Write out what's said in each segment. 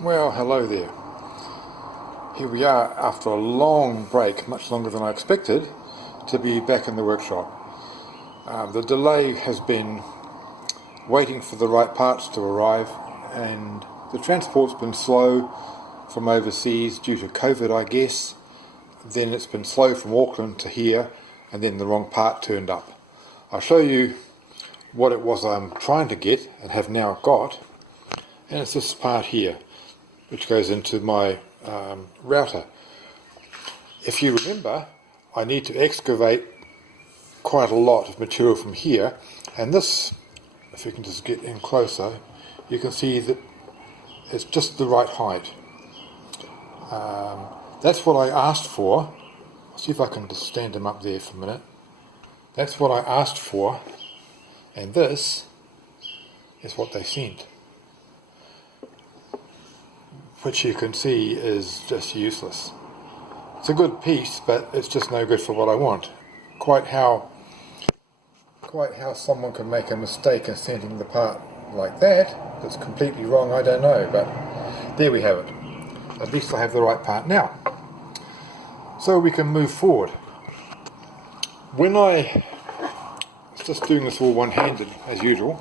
Well, hello there. Here we are after a long break, much longer than I expected, to be back in the workshop. The delay has been waiting for the right parts to arrive, and the transport's been slow from overseas due to COVID, I guess. Then it's been slow from Auckland to here, and then the wrong part turned up. I'll show you what it was I'm trying to get and have now got, and it's this part here, which goes into my router. If you remember, I need to excavate quite a lot of material from here, and this, if you can just get in closer, you can see that it's just the right height. That's what I asked for. I'll see if I can just stand him up there for a minute. That's what I asked for, and this is what they sent, which you can see is just useless. It's a good piece, but it's just no good for what I want. Quite how someone can make a mistake in sending the part like that, that's completely wrong, I don't know, but there we have it. At least I have the right part now. So we can move forward. When I was just doing this all one-handed, as usual,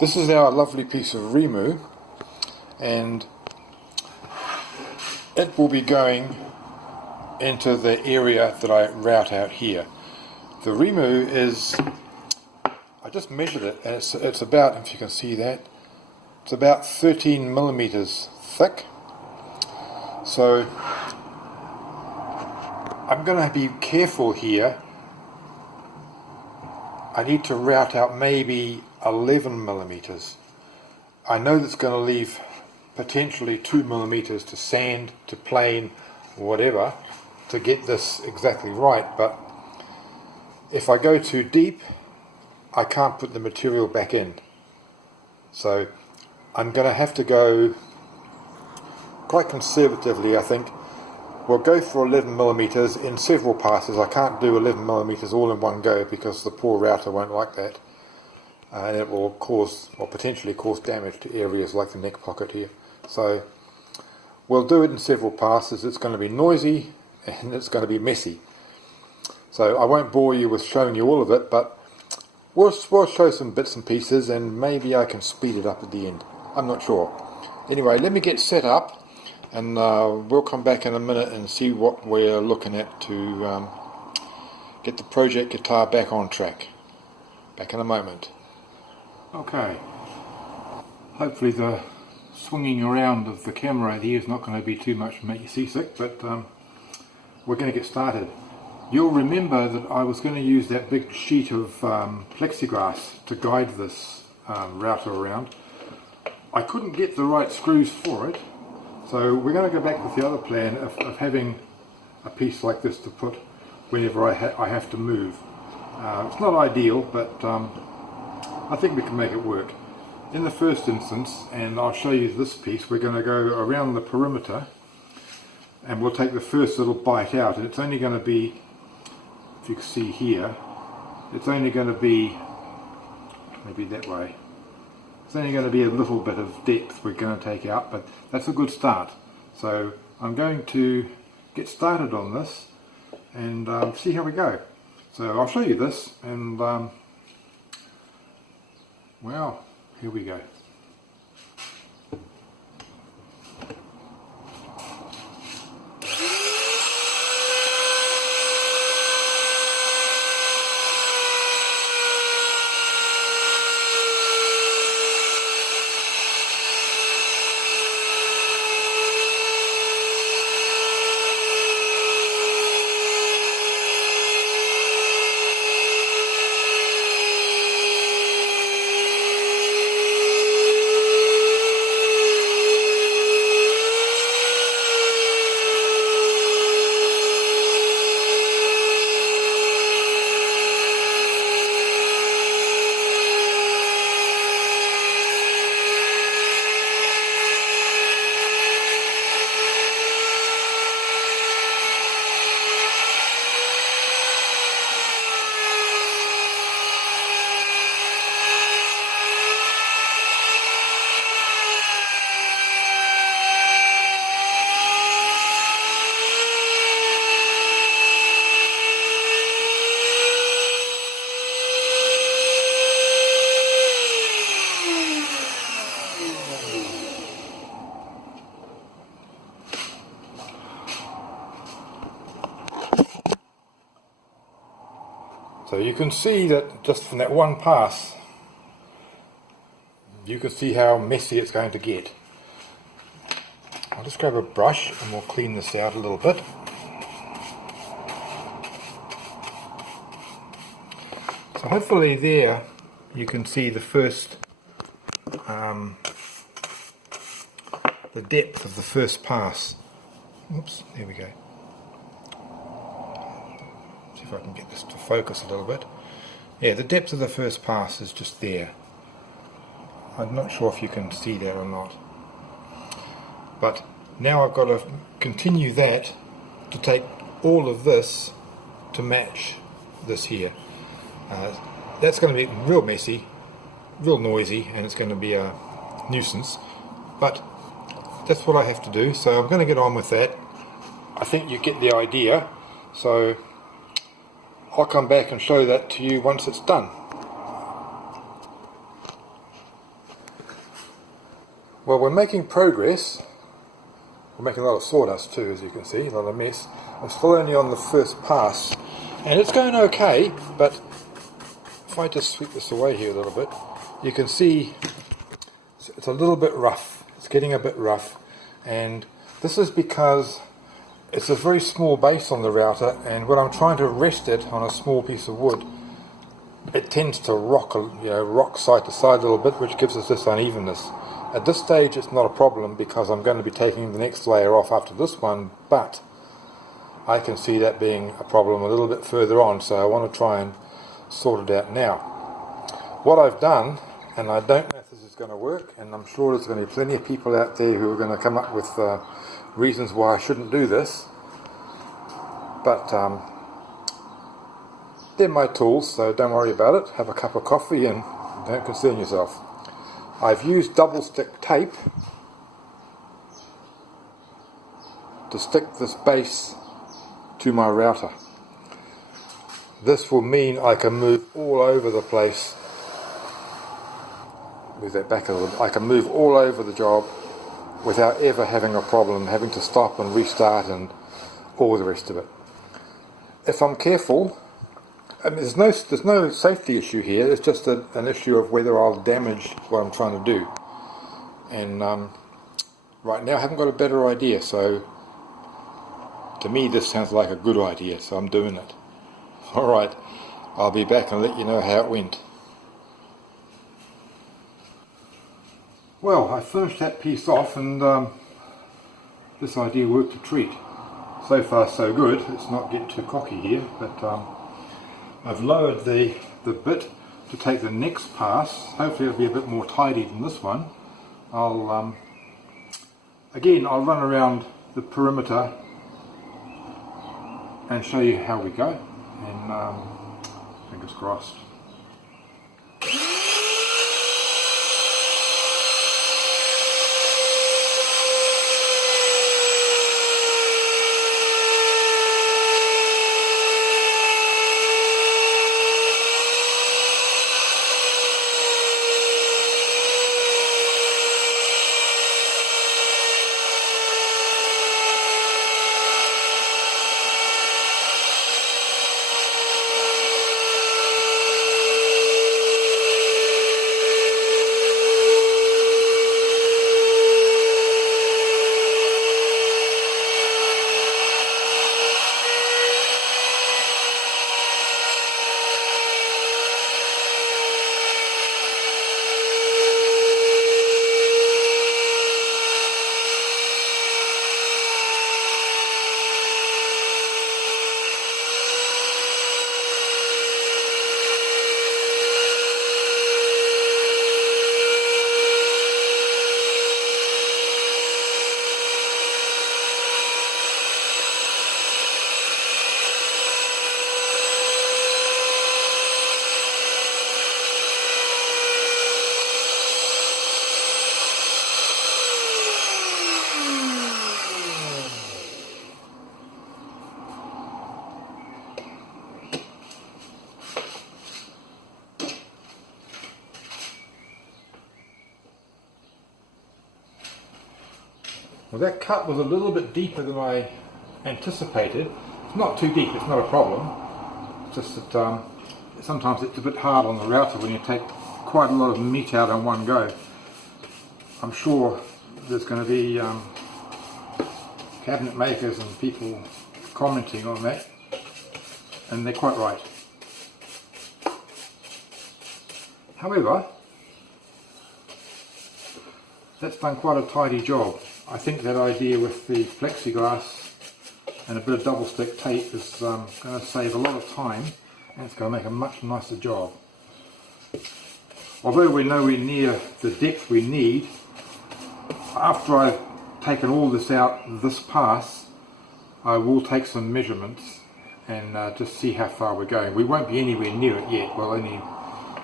this is our lovely piece of Remo, and it will be going into the area that I route out here. The Remo is, I just measured it, and it's about, if you can see that, it's about 13 millimeters thick. So I'm going to be careful here. I need to route out maybe 11 millimeters. I know that's going to leave potentially 2 millimeters to sand, to plane, whatever, to get this exactly right, but if I go too deep, I can't put the material back in. So I'm going to have to go quite conservatively, I think. We'll go for 11 millimeters in several passes. I can't do 11 millimeters all in one go because the poor router won't like that. And it will cause, or potentially cause, damage to areas like the neck pocket here. So we'll do it in several passes. It's going to be noisy and it's going to be messy. So I won't bore you with showing you all of it, but we'll show some bits and pieces, and maybe I can speed it up at the end. I'm not sure. Anyway, let me get set up, and we'll come back in a minute and see what we're looking at to get the project guitar back on track. Back in a moment. Okay, hopefully the swinging around of the camera here is not going to be too much to make you seasick, but we're going to get started. You'll remember that I was going to use that big sheet of plexiglass to guide this router around. I couldn't get the right screws for it, so we're going to go back with the other plan of having a piece like this to put whenever I have to move. It's not ideal, but I think we can make it work. In the first instance, and I'll show you this piece, we're going to go around the perimeter and we'll take the first little bite out, and it's only going to be, if you can see here, it's only going to be, maybe that way, it's only going to be a little bit of depth we're going to take out, but that's a good start. So I'm going to get started on this and see how we go. So I'll show you this, and well, here we go. So you can see that just from that one pass, you can see how messy it's going to get. I'll just grab a brush and we'll clean this out a little bit. So hopefully there you can see the first, the depth of the first pass. Oops, there we go. See if I can get this to focus a little bit. Yeah, the depth of the first pass is just there. I'm not sure if you can see that or not. But now I've got to continue that to take all of this to match this here. That's going to be real messy, real noisy, and it's going to be a nuisance. But that's what I have to do, so I'm going to get on with that. I think you get the idea, so I'll come back and show that to you once it's done. Well, we're making progress. We're making a lot of sawdust too, as you can see, a lot of mess. I'm still only on the first pass, and it's going okay, but if I just sweep this away here a little bit, you can see it's a little bit rough. It's getting a bit rough, and this is because it's a very small base on the router, and when I'm trying to rest it on a small piece of wood, it tends to rock, rock side to side a little bit, which gives us this unevenness. At this stage it's not a problem because I'm going to be taking the next layer off after this one, but I can see that being a problem a little bit further on, so I want to try and sort it out now. What I've done, and I don't know if this is going to work, and I'm sure there's going to be plenty of people out there who are going to come up with reasons why I shouldn't do this, but they're my tools, so don't worry about it. Have a cup of coffee and don't concern yourself. I've used double stick tape to stick this base to my router. This will mean I can move all over the place. Move that back a little bit. I can move all over the job without ever having a problem, having to stop and restart and all the rest of it. If I'm careful, and there's no safety issue here, it's just an issue of whether I'll damage what I'm trying to do. And right now I haven't got a better idea, so to me this sounds like a good idea, so I'm doing it. Alright, I'll be back and let you know how it went. Well, I finished that piece off, and this idea worked a treat. So far so good. Let's not get too cocky here, but I've lowered the bit to take the next pass. Hopefully it'll be a bit more tidy than this one. I'll run around the perimeter and show you how we go, and fingers crossed. Well, that cut was a little bit deeper than I anticipated. It's not too deep, it's not a problem. It's just that sometimes it's a bit hard on the router when you take quite a lot of meat out in one go. I'm sure there's going to be cabinet makers and people commenting on that, and they're quite right. However, that's done quite a tidy job. I think that idea with the plexiglass and a bit of double stick tape is going to save a lot of time, and it's going to make a much nicer job. Although we're nowhere near the depth we need, after I've taken all this out this pass, I will take some measurements and just see how far we're going. We won't be anywhere near it yet. Well, only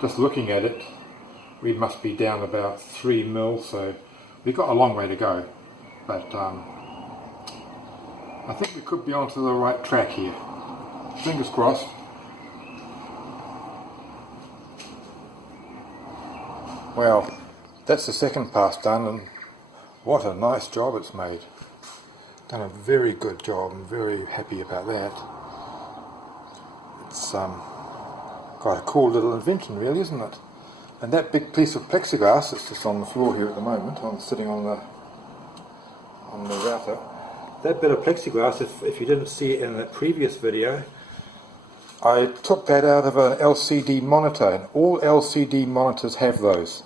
just looking at it, we must be down about 3 mil, so we've got a long way to go. But I think we could be onto the right track here. Fingers crossed. Well, that's the second pass done, and what a nice job it's made. Done a very good job. I'm very happy about that. It's quite a cool little invention, really, isn't it? And that big piece of plexiglass that's just on the floor here at the moment, I'm sitting on the router. That bit of plexiglass, if you didn't see it in the previous video, I took that out of an LCD monitor, and all LCD monitors have those.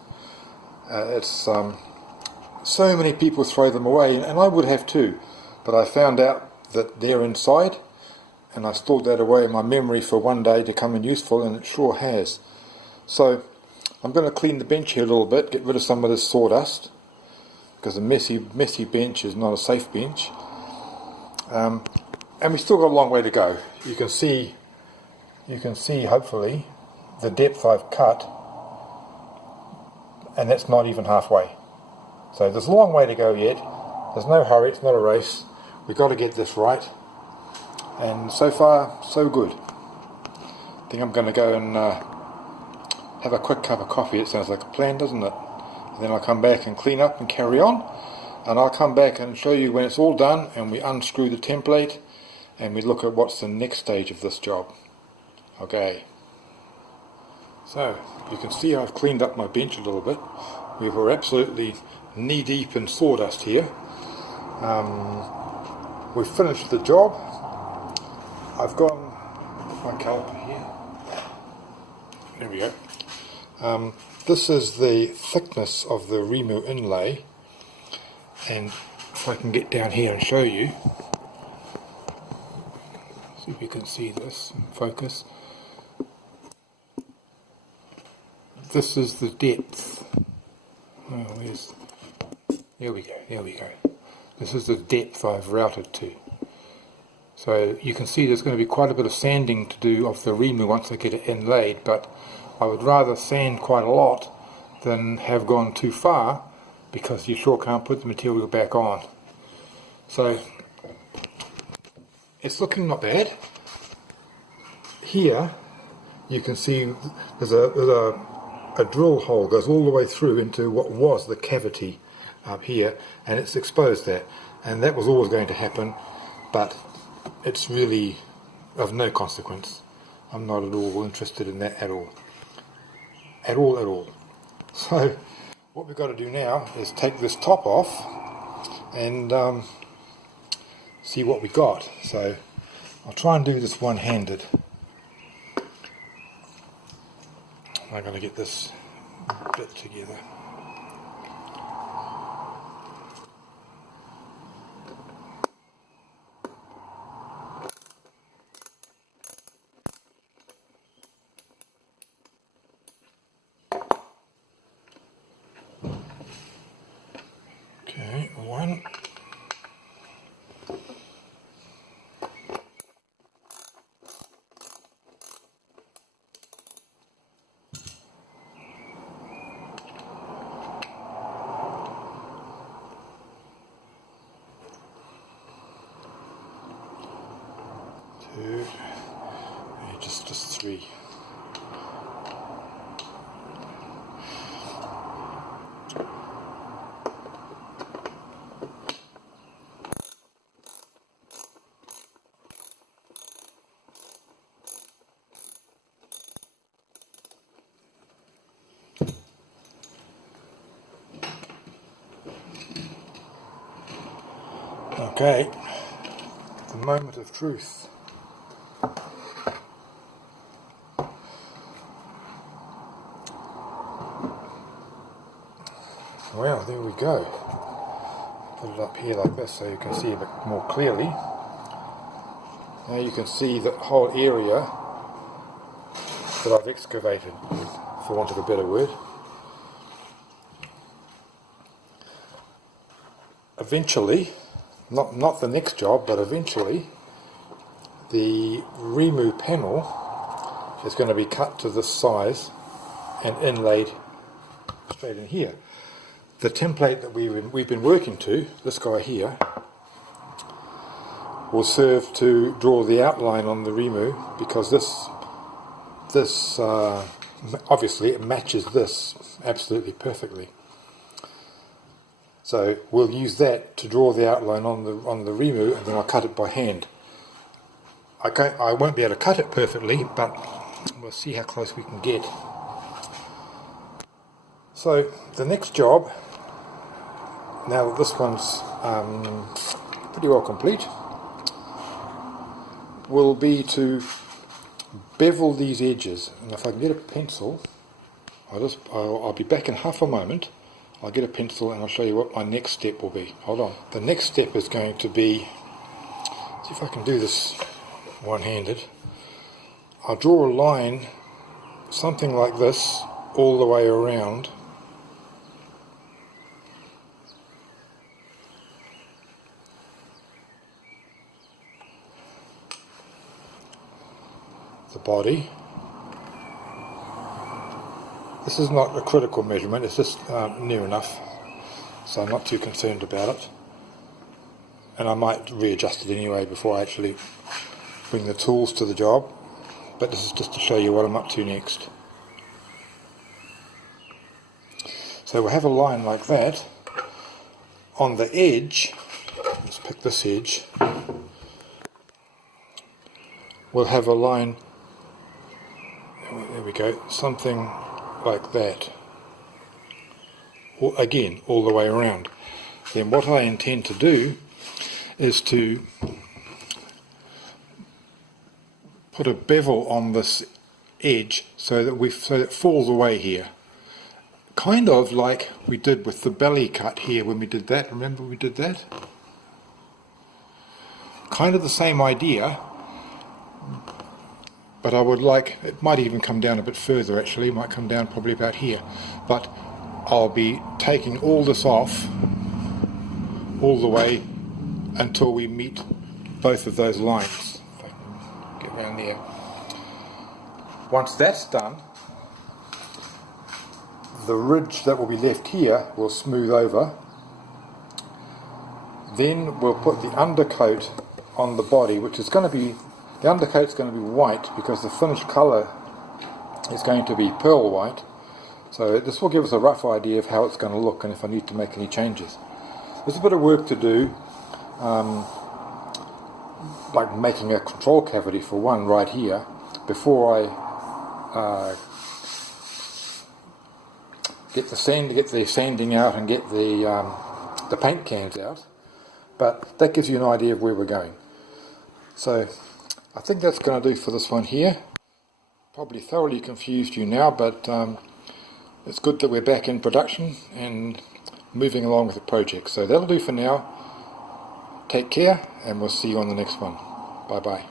So many people throw them away, and I would have too, but I found out that they're inside, and I stored that away in my memory for one day to come in useful, and it sure has. So I'm going to clean the bench here a little bit, get rid of some of this sawdust, because a messy bench is not a safe bench. And we've still got a long way to go. You can see hopefully the depth I've cut, and that's not even halfway. So there's a long way to go yet. There's no hurry, it's not a race. We've got to get this right. And so far, so good. I think I'm going to go and have a quick cup of coffee. It sounds like a plan, doesn't it? And then I'll come back and clean up and carry on. And I'll come back and show you when it's all done and we unscrew the template and we look at what's the next stage of this job. Okay. So, you can see I've cleaned up my bench a little bit. We were absolutely knee deep in sawdust here. We've finished the job. I've gone my caliper here. There we go. This is the thickness of the Remo inlay, and if I can get down here and show you, see if you can see this in focus. This is the depth. Oh, there we go. This is the depth I've routed to. So you can see there's going to be quite a bit of sanding to do of the Remo once I get it inlaid, but I would rather sand quite a lot than have gone too far, because you sure can't put the material back on. So it's looking not bad. Here you can see there's a drill hole goes all the way through into what was the cavity up here, and it's exposed that, and that was always going to happen, but it's really of no consequence. I'm not at all interested in that at all. At all. So what we've got to do now is take this top off and see what we got. So I'll try and do this one-handed. I'm going to get this bit together. Okay, one. Two. Just three. Okay, the moment of truth. Well, there we go. Put it up here like this so you can see a bit more clearly. Now you can see the whole area that I've excavated, for want of a better word. Eventually, not the next job, but eventually, the Remo panel is going to be cut to this size and inlaid straight in here. The template that we've been working to, this guy here, will serve to draw the outline on the Remo, because this obviously it matches this absolutely perfectly. So we'll use that to draw the outline on the Remo, and then I'll cut it by hand. I won't be able to cut it perfectly, but we'll see how close we can get. So the next job, now that this one's pretty well complete, will be to bevel these edges. And if I can get a pencil, I'll be back in half a moment. I'll get a pencil and I'll show you what my next step will be. Hold on. The next step is going to be, see if I can do this one-handed. I'll draw a line, something like this, all the way around. The body. This is not a critical measurement, it's just near enough, so I'm not too concerned about it. And I might readjust it anyway before I actually bring the tools to the job, but this is just to show you what I'm up to next. So we'll have a line like that. On the edge, let's pick this edge, we'll have a line, there we go, something like that, again all the way around. Then what I intend to do is to put a bevel on this edge so that it falls away here, kind of like we did with the belly cut here when we did that. Remember we did that? Kind of the same idea, but I would like, it might even come down a bit further actually, it might come down probably about here, but I'll be taking all this off all the way until we meet both of those lines. If I can get around there. Once that's done, the ridge that will be left here will smooth over. Then we'll put the undercoat on the body, which is going to be, the undercoat's going to be white because the finished colour is going to be pearl white. So this will give us a rough idea of how it's going to look and if I need to make any changes. There's a bit of work to do, like making a control cavity for one right here before I get the sanding out and get the paint cans out. But that gives you an idea of where we're going. So I think that's going to do for this one here. Probably thoroughly confused you now, but it's good that we're back in production and moving along with the project. So that'll do for now. Take care, and we'll see you on the next one. Bye bye.